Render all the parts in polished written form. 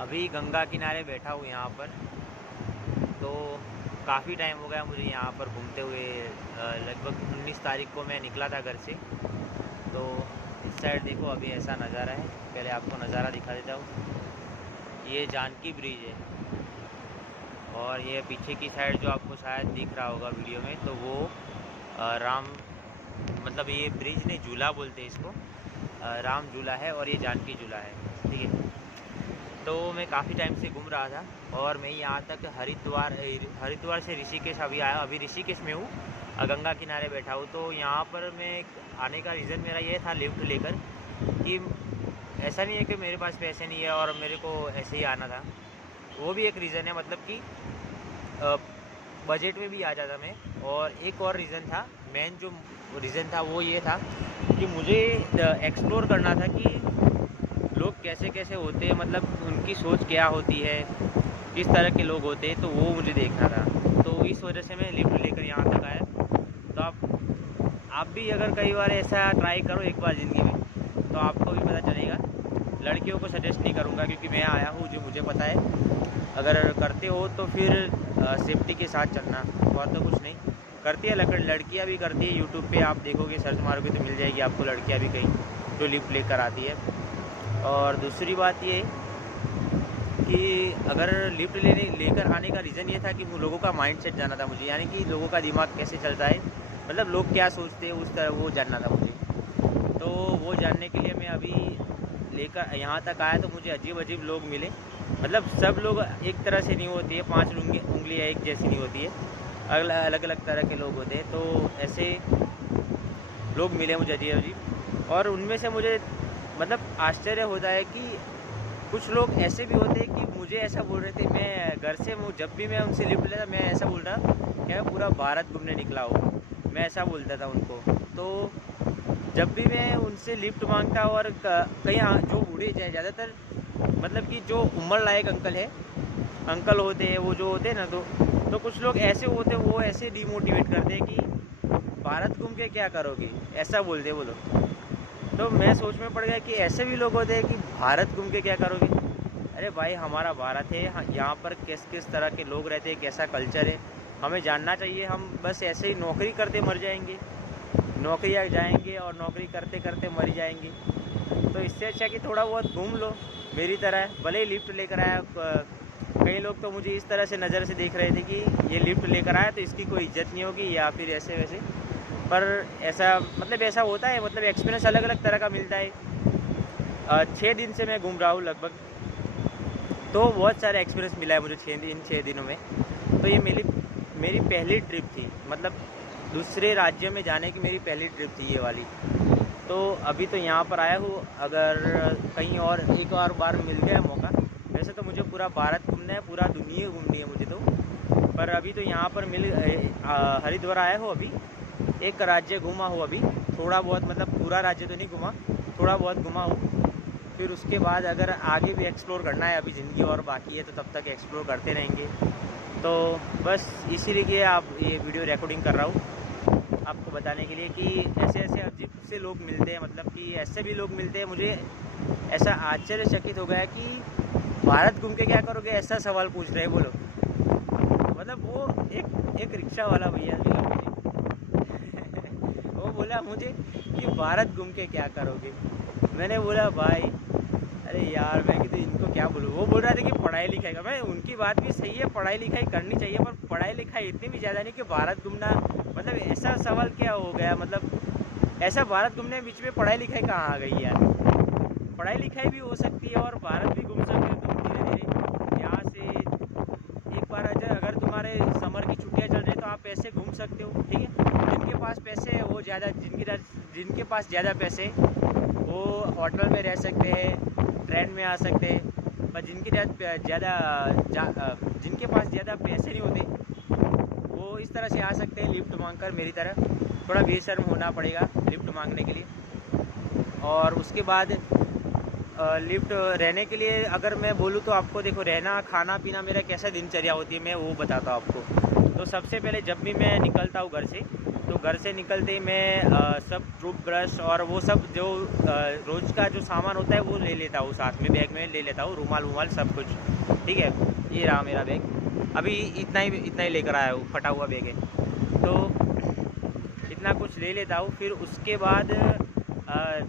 अभी गंगा किनारे बैठा हूँ यहाँ पर। तो काफ़ी टाइम हो गया मुझे यहाँ पर घूमते हुए। लगभग 19 तारीख को मैं निकला था घर से। तो इस साइड देखो अभी ऐसा नज़ारा है। पहले आपको नज़ारा दिखा देता हूँ। ये जानकी ब्रिज है और ये पीछे की साइड जो आपको शायद दिख रहा होगा वीडियो में, तो वो राम, मतलब ये ब्रिज नहीं, झूला बोलते हैं इसको। राम झूला है और ये जानकी झूला है, ठीक है। तो मैं काफ़ी टाइम से घूम रहा था और मैं यहाँ तक हरिद्वार से ऋषिकेश अभी आया। अभी ऋषिकेश में हूँ, गंगा किनारे बैठा हूँ। तो यहाँ पर मैं आने का रीज़न मेरा ये था लिफ्ट लेकर, कि ऐसा नहीं है कि मेरे पास पैसे नहीं है और मेरे को ऐसे ही आना था। वो भी एक रीज़न है, मतलब कि बजट में भी आ जाता मैं। और एक और रीज़न था, मेन जो रीज़न था वो ये था कि मुझे एक्सप्लोर करना था कि लोग कैसे कैसे होते हैं, मतलब उनकी सोच क्या होती है, किस तरह के लोग होते हैं, तो वो मुझे देखना था। तो इस वजह से मैं लिफ्ट लेकर यहाँ तक आया। तो आप भी अगर कई बार ऐसा ट्राई करो एक बार ज़िंदगी में, तो आपको भी पता चलेगा। लड़कियों को सजेस्ट नहीं करूँगा क्योंकि मैं आया हूँ, जो मुझे पता है। अगर करते हो तो फिर सेफ्टी के साथ चलना, और तो कुछ नहीं। करती है लड़कियाँ भी करती है। यूट्यूब पे आप देखोगे, सर्च मारोगे तो मिल जाएगी आपको लड़कियाँ भी कहीं जो लिफ्ट लेकर आती है। और दूसरी बात ये कि अगर लिफ्ट लेकर आने का रीज़न ये था कि वो लोगों का माइंडसेट जानना था मुझे, यानी कि लोगों का दिमाग कैसे चलता है, मतलब लोग क्या सोचते हैं, उस तरह वो जानना था मुझे। तो वो जानने के लिए मैं अभी लेकर यहाँ तक आया। तो मुझे अजीब अजीब लोग मिले, मतलब सब लोग एक तरह से नहीं होती है, 5 उंगलियाँ एक जैसी नहीं होती है, अलग अलग तरह के लोग होते हैं। तो ऐसे लोग मिले मुझे अजीब अजीब, और उनमें से मुझे मतलब आश्चर्य होता है कि कुछ लोग ऐसे भी होते हैं कि मुझे ऐसा बोल रहे थे, मैं घर से जब भी मैं उनसे लिफ्ट लेता, मैं ऐसा बोल रहा कि मैं पूरा भारत घूमने निकला हूँ, मैं ऐसा बोलता था उनको। तो जब भी मैं उनसे लिफ्ट मांगता और कहीं जो बूढ़े जाए ज़्यादातर, मतलब कि जो उम्र लायक अंकल होते हैं, वो जो होते हैं ना, तो कुछ लोग ऐसे होते हैं, वो ऐसे डिमोटिवेट करते हैं कि भारत घूम के क्या करोगे, ऐसा बोलते वो लोग। तो मैं सोच में पड़ गया कि ऐसे भी लोग होते हैं कि भारत घूम के क्या करोगे। अरे भाई, हमारा भारत है, यहाँ पर किस किस तरह के लोग रहते हैं, कैसा कल्चर है, हमें जानना चाहिए। हम बस ऐसे ही नौकरी करते मर जाएंगे, नौकरियाँ जाएंगे और नौकरी करते करते मर जाएंगे। तो इससे अच्छा कि थोड़ा बहुत घूम लो मेरी तरह। भले ही लिफ्ट लेकर आया, कई लोग तो मुझे इस तरह से नज़र से देख रहे थे कि ये लिफ्ट लेकर आया तो इसकी कोई इज्जत नहीं होगी या फिर ऐसे वैसे। पर ऐसा, मतलब ऐसा होता है, मतलब एक्सपीरियंस अलग अलग तरह का मिलता है। 6 दिन से मैं घूम रहा हूँ लगभग, तो बहुत सारे एक्सपीरियंस मिला है मुझे 6 दिनों में। तो ये मेरी पहली ट्रिप थी, मतलब दूसरे राज्य में जाने की मेरी पहली ट्रिप थी ये वाली। तो अभी तो यहाँ पर आया हूँ, अगर कहीं और एक और बार मिल गया मौका, वैसे तो मुझे पूरा भारत घूमना है, पूरा दुनिया घूमनी है मुझे तो। पर अभी तो यहाँ पर हरिद्वार आया हूँ। अभी एक राज्य घूमा हूँ अभी, थोड़ा बहुत, मतलब पूरा राज्य तो नहीं घूमा, थोड़ा बहुत घूमा हूँ। फिर उसके बाद अगर आगे भी एक्सप्लोर करना है, अभी ज़िंदगी और बाकी है, तो तब तक एक्सप्लोर करते रहेंगे। तो बस इसीलिए आप ये वीडियो रिकॉर्डिंग कर रहा हूँ, आपको बताने के लिए कि ऐसे ऐसे अजीब से लोग मिलते हैं, मतलब कि ऐसे भी लोग मिलते हैं। मुझे ऐसा आश्चर्यचकित हो गया कि भारत घूम के क्या करोगे, ऐसा सवाल पूछ रहे हैं वो लोग। मतलब वो एक रिक्शा वाला भैया मिला मुझे वो बोला मुझे कि भारत घूम के क्या करोगे। मैंने बोला भाई, अरे यार, मैं कि तो इनको क्या बोलूँ। वो बोल रहा था कि पढ़ाई लिखाई का। मैं, उनकी बात भी सही है, पढ़ाई लिखाई करनी चाहिए, पर पढ़ाई लिखाई इतनी भी ज़्यादा नहीं कि भारत घूमना, मतलब ऐसा सवाल क्या हो गया। मतलब ऐसा भारत घूमने बीच में पढ़ाई लिखाई कहाँ आ गई यार। पढ़ाई लिखाई भी हो सकती है और भारत भी घूम सकते हो तुम धीरे धीरे यहाँ से। एक बार अगर तुम्हारे समर की छुट्टियाँ चल रही तो आप ऐसे घूम सकते हो, ठीक है। जिनके पास पैसे है वो ज़्यादा, जिनके पास ज़्यादा पैसे वो होटल में रह सकते हैं, ट्रेन में आ सकते हैं। पर जिनके पास ज़्यादा पैसे नहीं होते वो इस तरह से आ सकते हैं लिफ्ट मांगकर, मेरी तरह। थोड़ा बेशर्म होना पड़ेगा लिफ्ट मांगने के लिए। और उसके बाद लिफ्ट रहने के लिए अगर मैं बोलूँ तो आपको, देखो, रहना खाना पीना मेरा कैसा दिनचर्या होती है मैं वो बताता हूँ आपको। तो सबसे पहले जब भी मैं निकलता हूँ घर से, तो घर से निकलते ही मैं सब टूथ ब्रश और वो सब जो रोज़ का जो सामान होता है वो ले लेता हूँ, साथ में बैग में ले लेता हूँ, रुमाल वुमाल सब कुछ। ठीक है, ये रहा मेरा बैग। अभी इतना ही लेकर आया हूँ, फटा हुआ बैग है, तो इतना कुछ ले लेता हूँ। फिर उसके बाद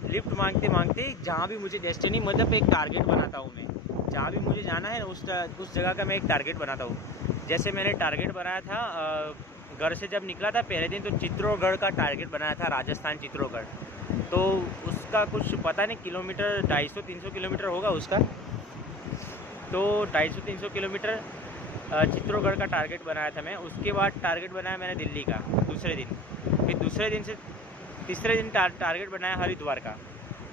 लिफ्ट मांगते मांगते जहाँ भी मुझे डेस्टिनी, मतलब एक टारगेट बनाता हूँ मैं, जहाँ भी मुझे जाना है उस जगह का मैं एक टारगेट बनाता हूँ। जैसे मैंने टारगेट बनाया था, घर से जब निकला था पहले दिन, तो चित्तौड़गढ़ का टारगेट बनाया था, राजस्थान चित्तौड़गढ़। तो उसका कुछ पता नहीं, किलोमीटर 250-300 किलोमीटर होगा उसका। तो 250-300 किलोमीटर चित्तौड़गढ़ का टारगेट बनाया था मैं। उसके बाद टारगेट बनाया मैंने दिल्ली का दूसरे दिन। फिर दूसरे दिन से तीसरे दिन टारगेट बनाया हरिद्वार का।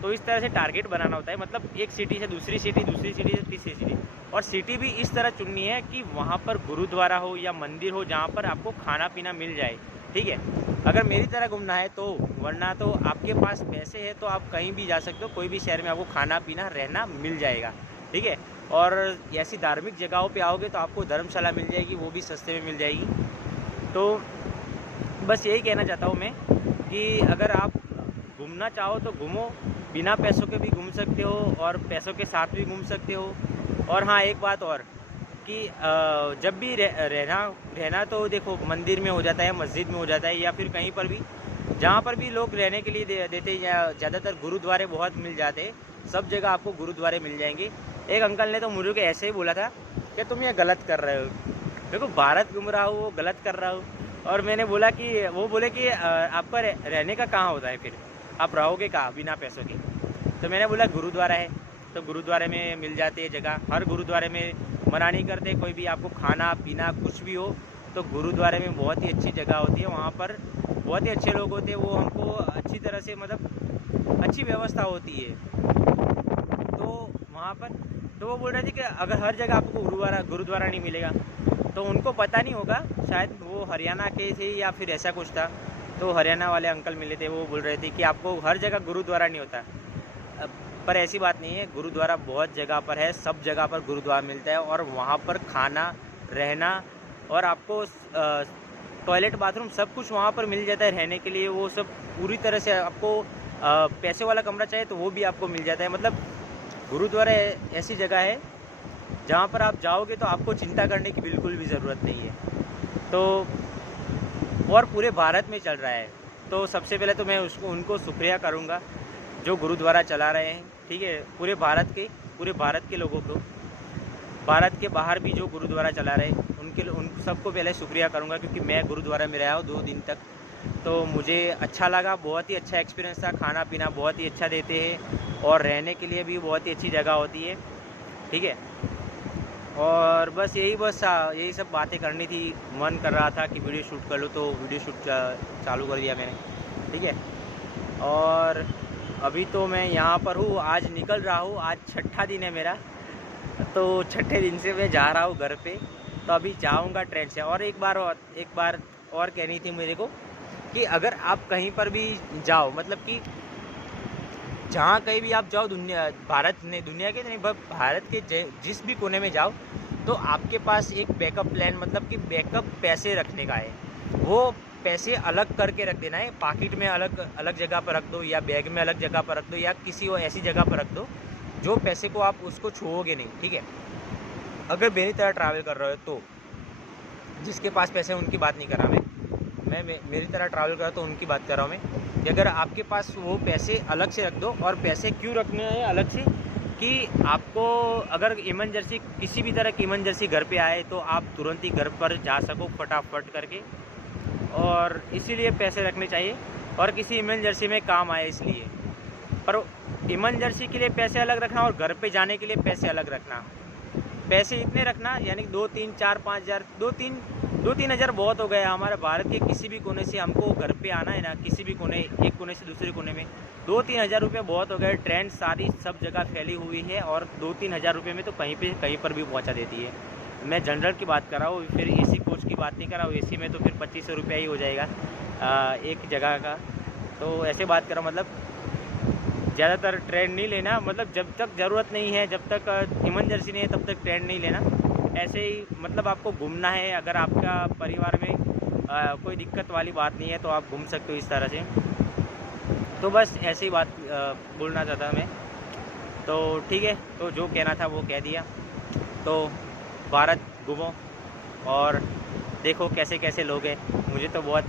तो इस तरह से टारगेट बनाना होता है, मतलब एक सिटी से दूसरी सिटी, दूसरी सिटी से तीसरी सिटी। और सिटी भी इस तरह चुननी है कि वहाँ पर गुरुद्वारा हो या मंदिर हो जहाँ पर आपको खाना पीना मिल जाए। ठीक है, अगर मेरी तरह घूमना है तो, वरना तो आपके पास पैसे है तो आप कहीं भी जा सकते हो, कोई भी शहर में आपको खाना पीना रहना मिल जाएगा। ठीक है, और ऐसी धार्मिक जगहों पे आओगे तो आपको धर्मशाला मिल जाएगी, वो भी सस्ते में मिल जाएगी। तो बस यही कहना चाहता हूँ मैं कि अगर आप घूमना चाहो तो घूमो, बिना पैसों के भी घूम सकते हो और पैसों के साथ भी घूम सकते हो। और हाँ, एक बात और कि जब भी रहना तो देखो, मंदिर में हो जाता है, मस्जिद में हो जाता है, या फिर कहीं पर भी जहाँ पर भी लोग रहने के लिए देते हैं, या ज़्यादातर गुरुद्वारे बहुत मिल जाते हैं, सब जगह आपको गुरुद्वारे मिल जाएंगे। एक अंकल ने तो मुझे को ऐसे ही बोला था कि तुम ये गलत कर रहे हो, देखो भारत घूम रहा हूँ, वो गलत कर रहा हूँ। और मैंने बोला कि, वो बोले कि आपका रहने का कहाँ होता है, फिर आप रहोगे कहाँ बिना पैसों के? तो मैंने बोला गुरुद्वारा है, तो गुरुद्वारे में मिल जाती है जगह। हर गुरुद्वारे में मना नहीं करते कोई भी, आपको खाना पीना कुछ भी हो तो गुरुद्वारे में बहुत ही अच्छी जगह होती है, वहाँ पर बहुत ही अच्छे लोग होते हैं, वो हमको अच्छी तरह से, मतलब अच्छी व्यवस्था होती है। तो वहाँ पर तो वो बोल रहे थे कि अगर हर जगह आपको गुरुद्वारा नहीं मिलेगा, तो उनको पता नहीं होगा, शायद वो हरियाणा के थे या फिर ऐसा कुछ था। तो हरियाणा वाले अंकल मिले थे, वो बोल रहे थे कि आपको हर जगह गुरुद्वारा नहीं होता। पर ऐसी बात नहीं है, गुरुद्वारा बहुत जगह पर है, सब जगह पर गुरुद्वारा मिलता है। और वहाँ पर खाना, रहना और आपको टॉयलेट, बाथरूम सब कुछ वहाँ पर मिल जाता है रहने के लिए। वो सब पूरी तरह से आपको पैसे वाला कमरा चाहिए तो वो भी आपको मिल जाता है। मतलब गुरुद्वारा ऐसी जगह है जहाँ पर आप जाओगे तो आपको चिंता करने की बिल्कुल भी ज़रूरत नहीं है। तो और पूरे भारत में चल रहा है। तो सबसे पहले तो मैं उनको शुक्रिया करूँगा जो गुरुद्वारा चला रहे हैं। ठीक है, पूरे भारत के लोगों को, भारत के बाहर भी जो गुरुद्वारा चला रहे हैं उन सबको पहले शुक्रिया करूँगा, क्योंकि मैं गुरुद्वारा में रहा हूँ 2 दिन तक, तो मुझे अच्छा लगा। बहुत ही अच्छा एक्सपीरियंस था, खाना पीना बहुत ही अच्छा देते हैं और रहने के लिए भी बहुत ही अच्छी जगह होती है। ठीक है, और बस यही सब बातें करनी थी। मन कर रहा था कि वीडियो शूट कर लूँ, तो वीडियो शूट चालू कर दिया मैंने। ठीक है, और अभी तो मैं यहाँ पर हूँ, आज निकल रहा हूँ, आज छठा दिन है मेरा, तो छठे दिन से मैं जा रहा हूँ घर पे। तो अभी जाऊँगा ट्रेन से। और एक बार और कहनी थी मेरे को कि अगर आप कहीं पर भी जाओ, मतलब कि जहाँ कहीं भी आप जाओ, दुनिया के नहीं, भारत के जिस भी कोने में जाओ, तो आपके पास एक बैकअप प्लान, मतलब कि बैकअप पैसे रखने का है। वो पैसे अलग करके रख देना है, पॉकेट में अलग जगह पर रख दो, या बैग में अलग जगह पर रख दो, या किसी और ऐसी जगह पर रख दो जो पैसे को आप उसको छुओगे नहीं। ठीक है, अगर मेरी तरह ट्रैवल कर रहे हो तो, जिसके पास पैसे उनकी बात नहीं कर रहा मैं मेरी तरह ट्रैवल कर रहा तो उनकी बात कर रहा हूँ मैं, कि अगर आपके पास वो पैसे अलग से रख दो। और पैसे क्यों रखने हैं अलग से, कि आपको अगर इमरजेंसी, किसी भी तरह की इमरजेंसी घर पे आए तो आप तुरंत ही घर पर जा सको फटाफट करके, और इसीलिए पैसे रखने चाहिए। और किसी इमरजेंसी में काम आए इसलिए। पर इमरजेंसी के लिए पैसे अलग रखना और घर पे जाने के लिए पैसे अलग रखना। पैसे इतने रखना, यानी 2, 3, 4, 5 हज़ार, 2-3 हज़ार बहुत हो गया। हमारे भारत के किसी भी कोने से हमको घर पे आना है ना, किसी भी कोने, एक कोने से दूसरे कोने में 2-3 हज़ार रुपये बहुत हो गए। ट्रेन सारी सब जगह फैली हुई है और 2-3 हज़ार रुपये में तो कहीं पर भी पहुंचा देती है। मैं जनरल की बात कर रहा हूँ, फिर एसी कोच की बात नहीं कर रहा हूँ। एसी में तो फिर 2500 रुपया ही हो जाएगा एक जगह का। तो ऐसे बात कर रहा हूँ, मतलब ज़्यादातर ट्रेन नहीं लेना, मतलब जब तक ज़रूरत नहीं है, जब तक इमरजेंसी नहीं है, तब तक ट्रेन नहीं लेना। ऐसे ही मतलब आपको घूमना है, अगर आपका परिवार में कोई दिक्कत वाली बात नहीं है, तो आप घूम सकते हो इस तरह से। तो बस ऐसे ही बात बोलना चाहता मैं। तो ठीक है, तो जो कहना था वो कह दिया। तो भारत घूमो और देखो कैसे कैसे लोग हैं। मुझे तो बहुत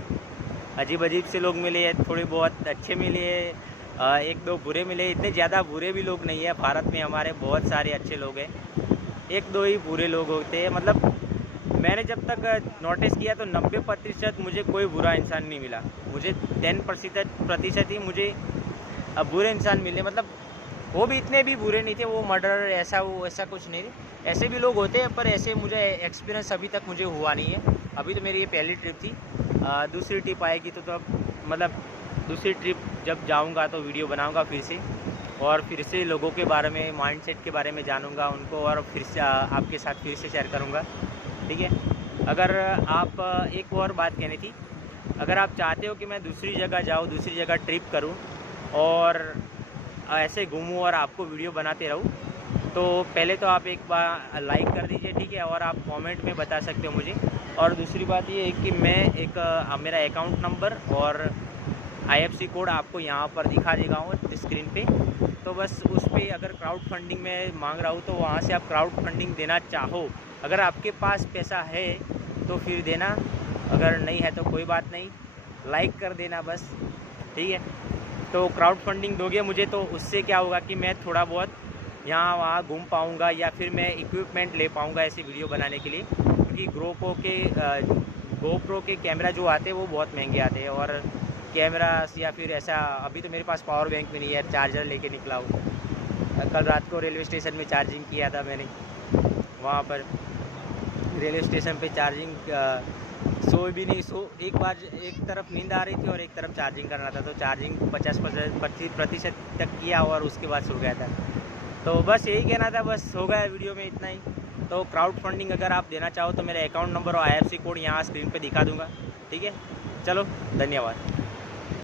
अजीब अजीब से लोग मिले हैं, थोड़े बहुत अच्छे मिले हैं, एक दो बुरे मिले। इतने ज़्यादा बुरे भी लोग नहीं है भारत में, हमारे बहुत सारे अच्छे लोग हैं, एक दो ही बुरे लोग होते हैं। मतलब मैंने जब तक नोटिस किया तो 90% मुझे कोई बुरा इंसान नहीं मिला। मुझे 10% ही मुझे बुरे इंसान मिले। मतलब वो भी इतने भी बुरे नहीं थे, वो मर्डर ऐसा कुछ नहीं थे। ऐसे भी लोग होते हैं, पर ऐसे मुझे एक्सपीरियंस अभी तक मुझे हुआ नहीं है। अभी तो मेरी ये पहली ट्रिप थी। दूसरी ट्रिप आएगी तो अब मतलब दूसरी ट्रिप जब जाऊंगा तो वीडियो बनाऊंगा फिर से, और फिर से लोगों के बारे में, माइंडसेट के बारे में जानूंगा उनको, और फिर से आपके साथ फिर से शेयर करूंगा। ठीक है। अगर आप एक और बात कहनी थी, अगर आप चाहते हो कि मैं दूसरी जगह जाऊँ, दूसरी जगह ट्रिप करूँ और ऐसे घूमूँ और आपको वीडियो बनाते रहूँ, तो पहले तो आप एक बार लाइक कर दीजिए, ठीक है, और आप कमेंट में बता सकते हो मुझे। और दूसरी बात ये है कि मैं मेरा अकाउंट नंबर और IFSC कोड आपको यहाँ पर दिखा देगा हूँ स्क्रीन पे। तो बस उस पर अगर क्राउड फंडिंग में मांग रहा हूँ तो वहाँ से आप क्राउड फंडिंग देना चाहो, अगर आपके पास पैसा है तो फिर देना, अगर नहीं है तो कोई बात नहीं, लाइक कर देना बस। ठीक है। तो क्राउड फंडिंग दोगे मुझे तो उससे क्या होगा कि मैं थोड़ा बहुत यहाँ वहाँ घूम पाऊँगा, या फिर मैं इक्विपमेंट ले पाऊँगा ऐसी वीडियो बनाने के लिए। क्योंकि GoPro के कैमरा जो आते हैं वो बहुत महंगे आते हैं, और कैमरा या फिर ऐसा अभी तो मेरे पास पावर बैंक भी नहीं है, चार्जर लेके निकला हूँ। कल रात को रेलवे स्टेशन में चार्जिंग किया था मैंने, वहाँ पर रेलवे स्टेशन पे चार्जिंग सो भी नहीं, एक बार एक तरफ नींद आ रही थी और एक तरफ चार्जिंग करना था, तो चार्जिंग 50% तक किया और उसके बाद सो गया था। तो बस यही कहना था, बस हो गया वीडियो में इतना ही। तो क्राउड फंडिंग अगर आप देना चाहो तो मेरा अकाउंट नंबर और IFSC कोड यहाँ स्क्रीन पे दिखा दूँगा। ठीक है, चलो धन्यवाद।